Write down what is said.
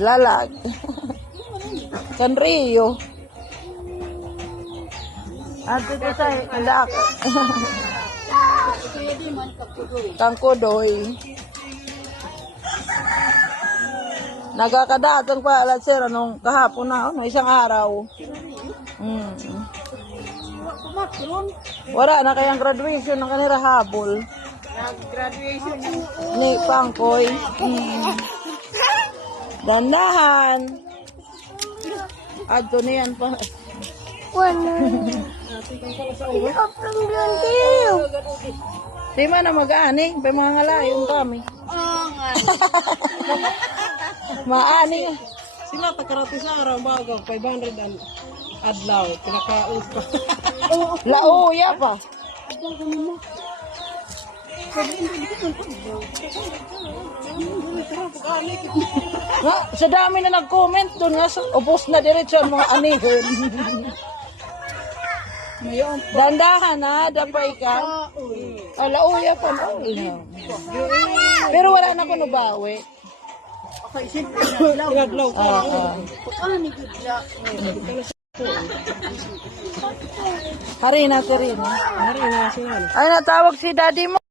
Lalag. Kan Rio. At ito sa indak. Tangkodoy. Nagkakadatang pa alas sir anong kahapon na isang araw. Wala na kayang graduation ng kanila habol. Nag-graduation Ni Pangkoy. Dandahan. Adto niyan pa. Di man na mag-ani, pa mga ngalayong kami. Maani. sila takarati sa araw bago 500 ang adlaw pinakaus pa. Lauya pa. Nga, sa dami na nag-comment doon nga, upos na diretso ang mga anihon. Dandahan ha, dapay ka. Lauya pa na. Pero wala na ko nabawi. Inadlaw ko. Hari na, Terina. Hari na sila. Ay, natawag si daddy mo.